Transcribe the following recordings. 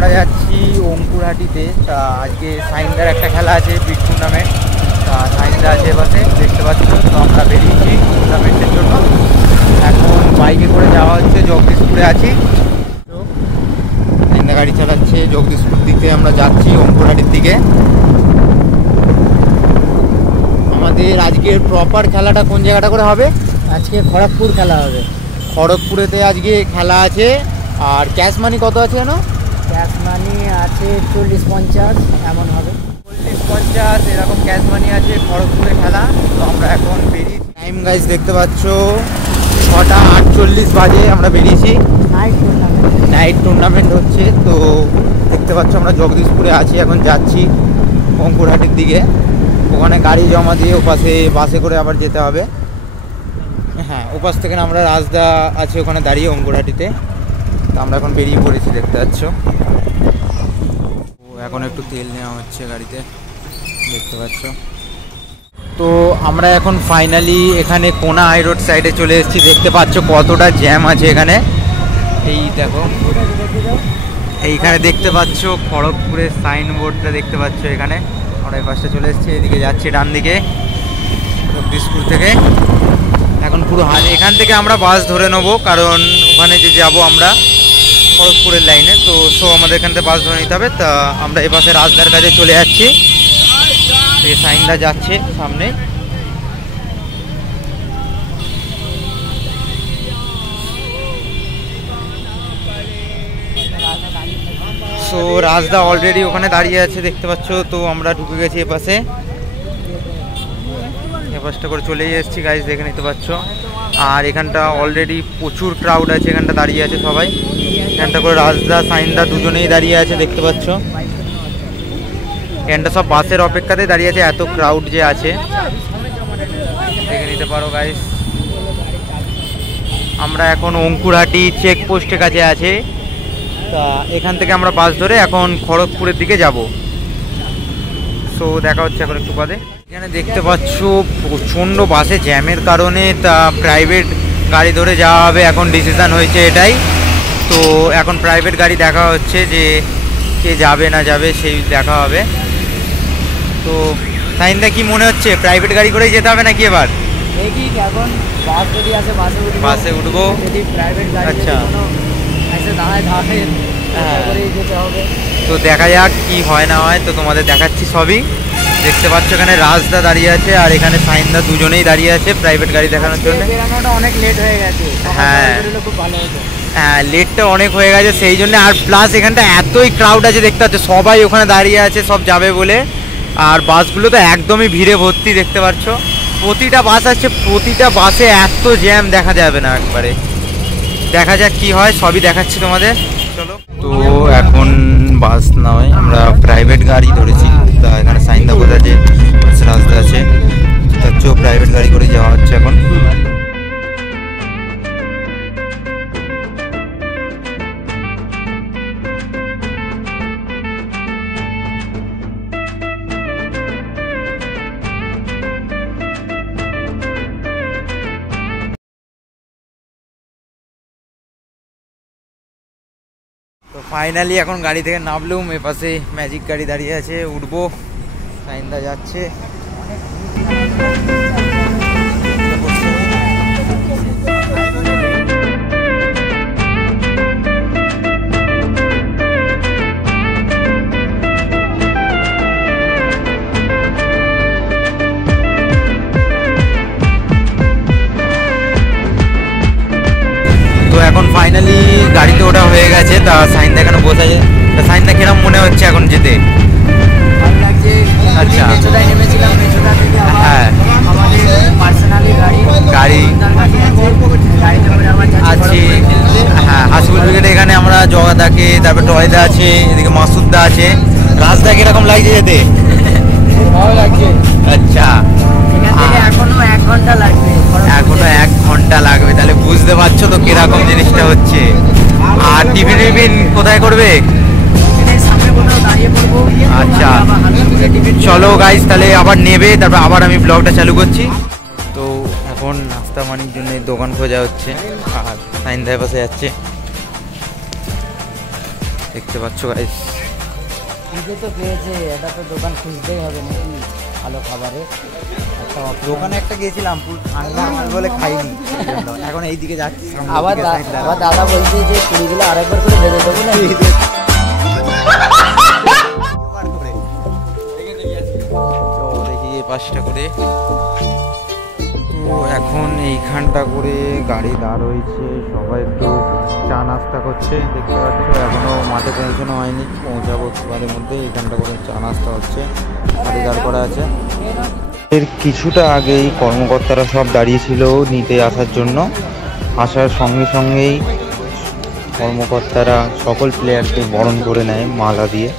আমরা যাচ্ছি অঙ্কুরহাটিতে। তা আজকে সাইন্দার একটা খেলা আছে, বিগ টুর্নামেন্ট। তা সাইন্দা আছে এবারে, দেখতে পাচ্ছ। তো আমরা বেরিয়েছি টুর্নামেন্টের জন্য। এখন বাইকে করে যাওয়া হচ্ছে, জগদীশপুরে আছি। তো সাইন্দা গাড়ি চালাচ্ছে, জগদীশপুর দিকে আমরা যাচ্ছি অঙ্কুরহাটির দিকে। আমাদের আজকের প্রপার খেলাটা কোন জায়গাটা করে হবে? আজকে খড়গপুর খেলা হবে। খড়গপুরেতে আজকে খেলা আছে। আর ক্যাশ মানি কত আছে জানো? ক্যাশ মানি আছে 40-50 এমন হবে। 40-50 এরকম ক্যাশ মানি আছে খড়গপুরে খেলা। তো আমরা এখন বেরিয়ে টাইম গাইজ দেখতে পাচ্ছ 6:48 বাজে আমরা বেরিয়েছি। নাইট টুর্নামেন্ট হচ্ছে। তো দেখতে পাচ্ছ আমরা জগদীশপুরে আছি, এখন যাচ্ছি অঙ্কুরহাটির দিকে। ওখানে গাড়ি জমা দিয়ে ওপাশে বাসে করে আবার যেতে হবে। হ্যাঁ, ওপাশ থেকে আমরা রাজদা আছে ওখানে দাঁড়িয়ে অঙ্কুরহাটিতে। তো আমরা এখন বেরিয়ে পড়েছি, দেখতে পাচ্ছ। এখন একটু তেল নেওয়া হচ্ছে গাড়িতে, দেখতে পাচ্ছ। তো আমরা এখন ফাইনালি এখানে কোনা হাই রোড সাইডে চলে এসেছি। দেখতে পাচ্ছ কতটা জ্যাম আছে এখানে। এই দেখো, এইখানে দেখতে পাচ্ছ খড়গপুরের সাইনবোর্ডটা দেখতে পাচ্ছ। এখানে আমরা এই পাশে চলে এসেছি, এদিকে যাচ্ছি ডান দিকে জগদীশপুর থেকে। এখন পুরো এখান থেকে আমরা বাস ধরে নেবো, কারণ ওখানে যে যাব আমরা খড়গপুরের লাইনে। তো আমাদের এখান থেকে বাস ধরে নিতে হবে। তা আমরা এই পাশে রাজদার কাছে চলে যাচ্ছি। সাইনদা যাচ্ছে সামনে। সো রাজদা অলরেডি ওখানে দাঁড়িয়ে আছে, দেখতে পাচ্ছ। তো আমরা ঢুকে গেছি এপাশে, এপাশটা করে চলেই এসেছি গাইজ, দেখে নিতে পারছ। আর এখানটা অলরেডি প্রচুর ক্রাউড আছে, এখানটা দাঁড়িয়ে আছে সবাই। এখানটা করে রাজদা সাইনদা দুজনেই দাঁড়িয়ে আছে, দেখতে পাচ্ছ। এখানটা সব বাসের অপেক্ষাতেই দাঁড়িয়ে আছে, এত ক্রাউড যে আছে, দেখে নিতে পারো গাইজ। আমরা এখন অঙ্কুরহাটি চেকপোস্টের কাছে আছে। তা এখান থেকে আমরা বাস ধরে এখন খড়গপুরের দিকে যাব। সো দেখা হচ্ছে এখন একটু বাদে। এখানে দেখতে পাচ্ছ প্রচণ্ড বাসে জ্যামের কারণে তা প্রাইভেট গাড়ি ধরে যাওয়া হবে, এখন ডিসিশান হয়েছে এটাই। তো এখন প্রাইভেট গাড়ি দেখা হচ্ছে, যে কে যাবে না যাবে সেই দেখা হবে। তো সাইনদা কি মনে হচ্ছে, প্রাইভেট গাড়ি করেই যেতে হবে নাকি এবার? দেখি এখন বাস যদি আসে বাসে উঠবো। যদি প্রাইভেট গাড়ি আচ্ছা এসে দাঁড়ায় যেতে হবে। তো দেখা যাক কি হয় না হয়। তো তোমাদের দেখাচ্ছি সবই। দেখতে পাচ্ছ এখানে রাজদা দাঁড়িয়ে আছে আর এখানে সাইনদা দুজনেই দাঁড়িয়ে আছে প্রাইভেট গাড়ি দেখানোর জন্য। অনেক লেট হয়ে গেছে। হ্যাঁ খুব ভালো হতো। হ্যাঁ, লেটটা অনেক হয়ে গেছে সেই জন্য। আর প্লাস এখানটা এতই ক্রাউড আছে, দেখতে পাচ্ছ সবাই ওখানে দাঁড়িয়ে আছে সব যাবে বলে। আর বাসগুলো তো একদমই ভিড়ে ভর্তি, দেখতে পাচ্ছ। প্রতিটা বাস আছে, প্রতিটা বাসে এত জ্যাম দেখা যাবে না একবারে। দেখা যাক কি হয়, সবই দেখাচ্ছি তোমাদের, চলো। তো এখন বাস নয়, আমরা প্রাইভেট গাড়ি ধরেছি। তা এখানে সাইনদা কোথায় যে রাস্তা আছে, তার চেয়েও প্রাইভেট গাড়ি করে যাওয়া হচ্ছে এখন। তো ফাইনালি এখন গাড়ি থেকে নামলুম, এপাশে ম্যাজিক গাড়ি দাঁড়িয়ে আছে, উঠবো। সাইনদা যাচ্ছে। তো এখন ফাইনালি গাড়িতে ওটা হয়ে গেছে। তা সাইনদা এখানে বসে আছে। তা সাইনদা কিরম মনে হচ্ছে এখন যেতে? ভালো লাগছে। আচ্ছা, মেছোদায় নেমেছিলাম, মেছোদা থেকে হ্যাঁ আমাদের পার্সোনালি গাড়ি আছে। হ্যাঁ, হাসিবুল ব্রিগেড এখানে আমরা জগাদাকে, তারপর টয়দা আছে, এদিকে মাসুদদা আছে। রাজদা কিরকম লাগছে যেতে? ভালো লাগছে। আচ্ছা, এখনো 1 ঘন্টা লাগবে। এখনো 1 ঘন্টা লাগবে, তাহলে বুঝতে পারছো তো কিরকম জিনিসটা হচ্ছে। আর টিফিন কোথায় করবে? আচ্ছা চলো গাইস, তাহলে আবার নেবে, তারপর আবার আমি ব্লগটা চালু করছি। তো এখন নাস্তা পানির জন্য দোকান খোঁজা হচ্ছে আর সাইনদার পাশে যাচ্ছে। দেখতে পাচ্ছ গাইস। খিদে তো পেয়েছে, এটা তো দোকান খুঁজতেই হবে নাকি ভালো খাবারে। দোকানে একটা গিয়েছিলাম, পুরো ঠান্ডা আমার বলে খাইনি, এখন এইদিকে যাচ্ছি। আবার দাদা বলছে যে পুরিগুলো আরেকবার করে ভেজে দেবো না। দেখি এই পাশটা করে। তো এখন এইখানটা করে গাড়ি দাঁড় হয়েছে, সবাই একটু চা নাস্তা করছে দেখতে পাচ্ছ। এখনো মাঠে পৌঁছানো হয়নি, পৌঁছাবো এবারের মধ্যে। এইখানটা করে চা নাস্তা হচ্ছে, গাড়ি দাঁড় করা আছে। এর কিছুটা আগেই কর্মকর্তারা সব দাঁড়িয়েছিল নিতে আসার জন্য। আসার সঙ্গে সঙ্গেই কর্মকর্তারা সকল প্লেয়ারকে বরণ করে নেয় মালা দিয়ে।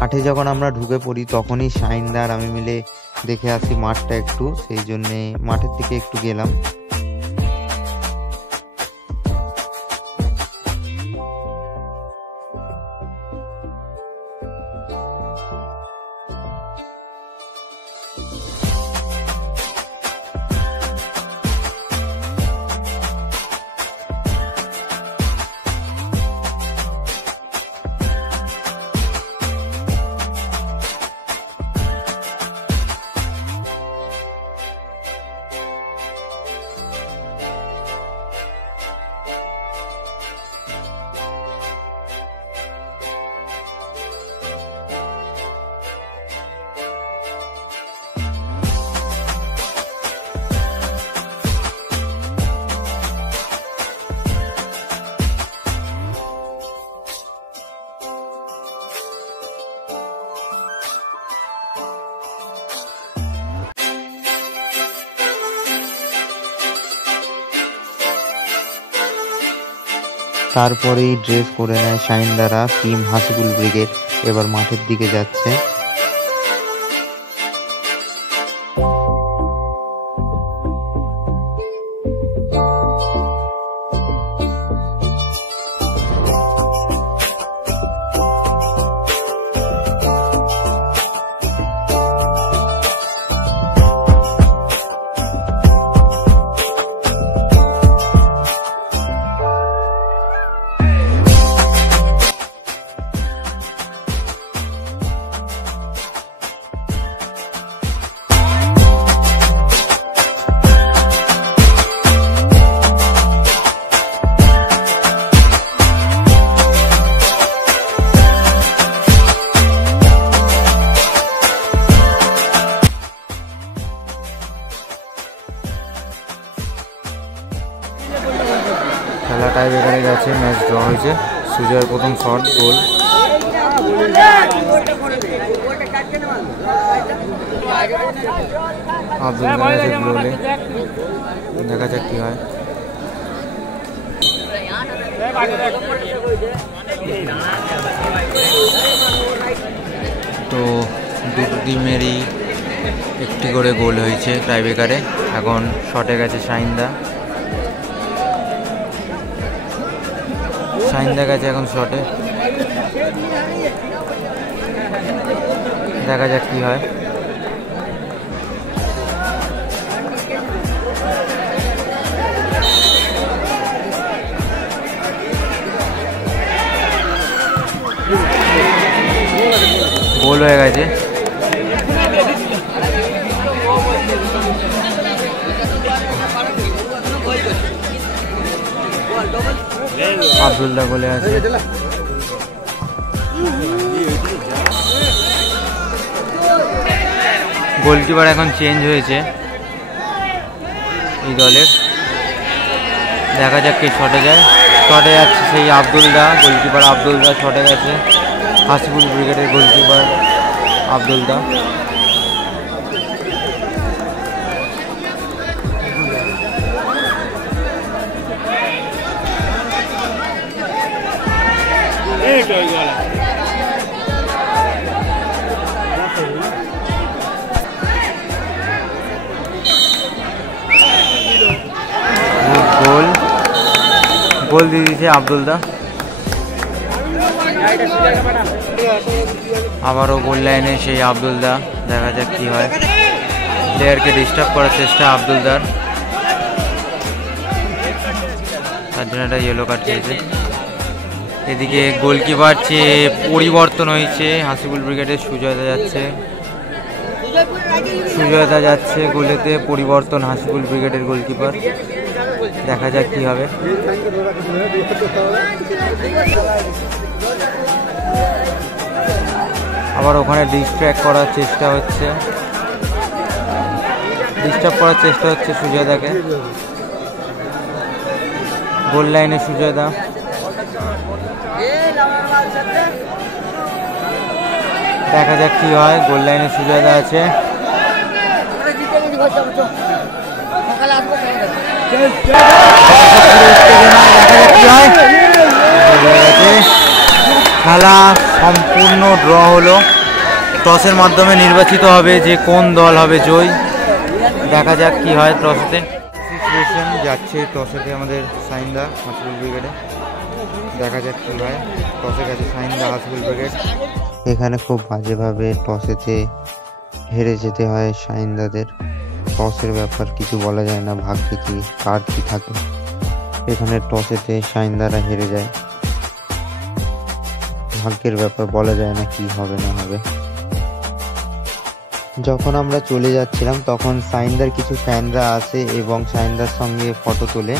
মাঠে যখন আমরা ঢুকে পড়ি তখনই শাইনদা আর আমি মিলে দেখে আসি মাঠটা একটু, সেই জন্যে মাঠের দিকে একটু গেলাম। তারপরেই ড্রেস করে নেয় শাইনদারা, টিম হাসিবুল ব্রিগেড এবার মাঠের দিকে যাচ্ছে। খেলা টাই ব্রেকারে গেছে, ম্যাচ ড্র হয়েছে। সুজয়ের প্রথম শট, গোল। আব্দুল গানের গোলে, দেখা যাক কি হয়। তো দুটো টিমেরই একটি করে গোল হয়েছে টাই ব্রেকারে। এখন শটে গেছে শাইনদা, শাইনদা গেছে এখন শটে, দেখা যাক কি হয়। গোল হয়ে গেছে। আব্দুল্লাহ গোলে আছে। গোলকিপার এখন চেঞ্জ হয়েছে এই দলের, দেখা যাক কে শটে যায়। শটে যাচ্ছে সেই আব্দুলদা, গোলকিপার আব্দুলদা শটে গেছে। হাসিবুল ব্রিগেডের গোলকিপার আব্দুলদা। গোল গোল দিয়ে দিয়েছে আব্দুলদা। আবারও গোল লাইনে সেই আব্দুলদা, দেখা যাক কি হয়। প্লেয়ারকে ডিস্টার্ব করার চেষ্টা আব্দুলদার, তার জন্য একটা ইয়েলো কার্ড পেয়েছে। এদিকে গোলকিপার চেয়ে পরিবর্তন হয়েছে, হাসিবুল ব্রিগেডের সুজয়দা যাচ্ছে, সুজয়দা যাচ্ছে গোলেতে, পরিবর্তন হাসিবুল ব্রিগেডের গোলকিপার। দেখা যাক কি হবে। আবার ওখানে ডিস্ট্র্যাক্ট করার চেষ্টা হচ্ছে, ডিস্টার্ব করার চেষ্টা হচ্ছে সুজয়দাকে। গোল লাইনে সুজয়দা, দেখা যাক কি হয়। গোল লাইনে সুজয়দা আছে, খেলা সম্পূর্ণ ড্র হলো। টসের মাধ্যমে নির্বাচিত হবে যে কোন দল হবে জয়ী। দেখা যাক কি হয় টসেতে। সিচুয়েশন যাচ্ছে টসেতে আমাদের সাইন্দা হাসিবুল ব্রিগেডে, দেখা যাক কি হয়। টসে গেছে সাইন্দা হাসিবুল ব্রিগেড। এখানে খুব বাজেভাবে টসেতে হেরে যেতে হয় সাইন্দাদের। টসের ব্যাপার কিছু বলা যায় না, ভাগ্যে কি কার কি থাকে। এখানে টসেতে সাইন্দারা হেরে যায়, ভাগ্যের ব্যাপার বলা যায় না কি হবে না হবে। যখন আমরা চলে যাচ্ছিলাম তখন সাইন্দার কিছু ফ্যানরা আসে এবং সাইন্দার সঙ্গে ফটো তোলে।